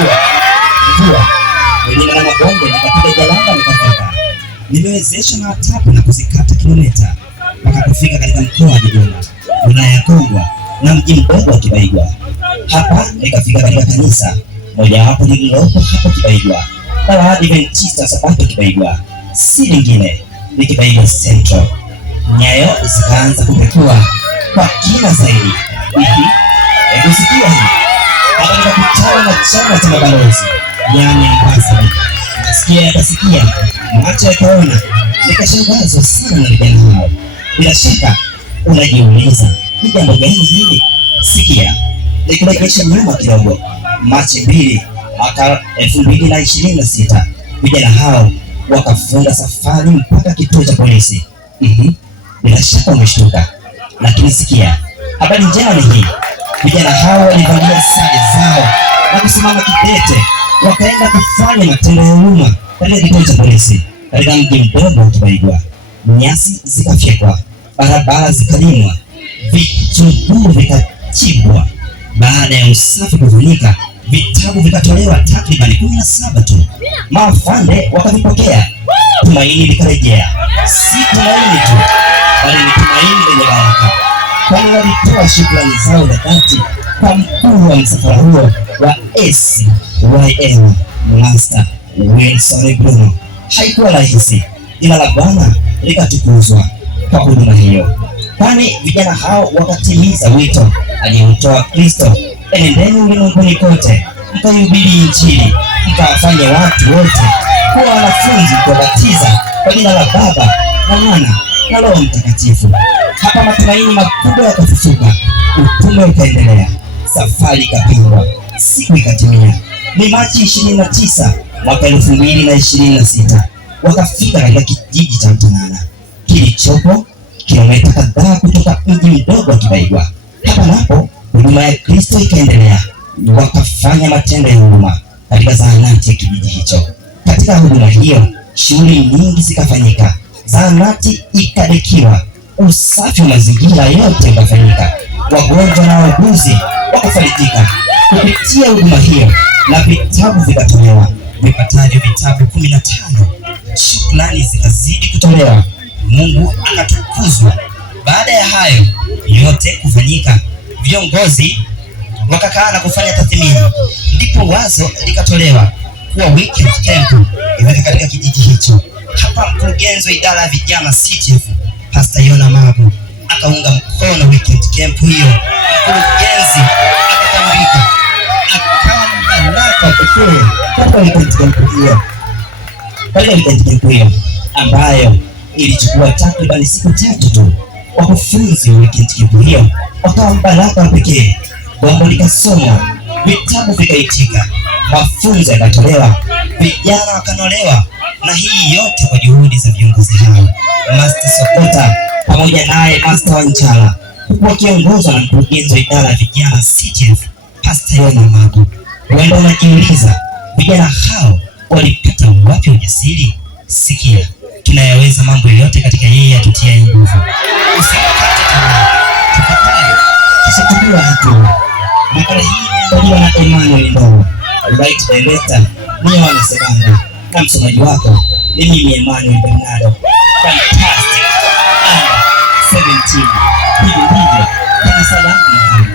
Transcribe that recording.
Mvua milima na mabonde nikapiga jalada nikafika. Nimewezeshwa na watapu na kuzikata kilomita mpaka kufika katika mkoa wa Dodoma, wilaya ya Kongwa na mji mdogo wa Kibaigwa. Hapa nikafika katika kanisa mojawapo lililopo hapo Kibaigwa la Waadventista Sabato Kibaigwa, si lingine ni Kibaigwa Central. Nyayo zikaanza kupekua kwa kina zaidi. Hebu sikia hii. Hapa nikakutana na chama cha mabalozi, yaani ambassador. Nikasikia, macho yakaona, nikashangazwa sana na vijana hao. Bila shaka unajiuliza ni jambo gani hili? Sikia, nikurejesha nyuma kidogo. Machi 2 mwaka 2026 vijana hao wakafunga safari mpaka kituo cha polisi. Bila shaka umeshtuka, lakini sikia, habari njema ni hii. Vijana hao walivalia sare zao na kusimama kidete, wakaenda kufanya matendo ya huruma katika kituo cha polisi katika mji mdogo wa Kibaigwa. Nyasi zikafyekwa, barabara zikalimwa, vitunguu vikachibwa. Baada ya usafi kufanyika, vitabu vikatolewa takribani 17 tu. Maafande wakavipokea. Tumaini likarejea, si tumaini tu, bali ni tumaini lenye baraka, kwani walitoa shukrani zao za dhati kwa mkuu wa msafara huo wa SYM, Master Wilson Bruno. Haikuwa rahisi, ila la Bwana likatukuzwa kwa huduma hiyo, kwani vijana hao wakatimiza wito aliotoa Kristo: enendeni ulimwenguni kote mkaihubiri Injili, mkawafanye watu wote kuwa wanafunzi, kuwabatiza kwa jina la Baba na Mwana na Roho Mtakatifu. Hapa matumaini makubwa yakafufuka, utume ukaendelea, safari ikapangwa, siku ikatimia. Ni Machi 29 mwaka 2026 wakafika katika kijiji cha Mtanana kilichopo kilomita kadhaa kutoka mji mdogo wa Kibaigwa. Hapa napo huduma ya Kristo ikaendelea, wakafanya matendo ya huruma katika zahanati ya kijiji hicho. Katika huduma hiyo shughuli nyingi zikafanyika, zahanati ikadekiwa, usafi wa mazingira yote ukafanyika, wagonjwa na wauguzi wakafaidika kupitia huduma hiyo, na vitabu vikatolewa vipatavyo vitabu 15. Shukrani zikazidi kutolewa, Mungu akatukuzwa. Baada ya hayo yote kufanyika, viongozi wakakaa na kufanya tathmini, ndipo wazo likatolewa kuwa weekend camp iweka katika kijiji hicho. Hapa mkurugenzi wa idara ya vijana CTF Pastor Yona Mabu akaunga mkono weekend camp hiyo. Mkurugenzi akatambika, akaambalaka pekee katika weekend camp hiyo ambayo ilichukua takriban siku 3 tu. Wakufunzi wa weekend camp hiyo wakawa baraka pekee. Bombo likasomwa, vitabu vikaitika, mafunzo yakatolewa, vijana wakanolewa, na hii yote kwa juhudi za viongozi hao, Master Sokota pamoja naye Master Wanchala, huku wakiongozwa na mkurugenzi wa idara ya vijana CTF Pastor Yona Magu. Huenda unajiuliza vijana hao walipata wapi ujasiri? Sikia, tunayaweza mambo yote katika yeye atutia nguvu. Usikate tamaa, tafakari kisha chukua hatua. Makala hii imeandaliwa na Emmanuel Ndoo, right director ni Yohana Sebanga, na msomaji wako ni mimi Emmanuel Bernardo. Fantastic. 17 hivi ndivyo kanisa langu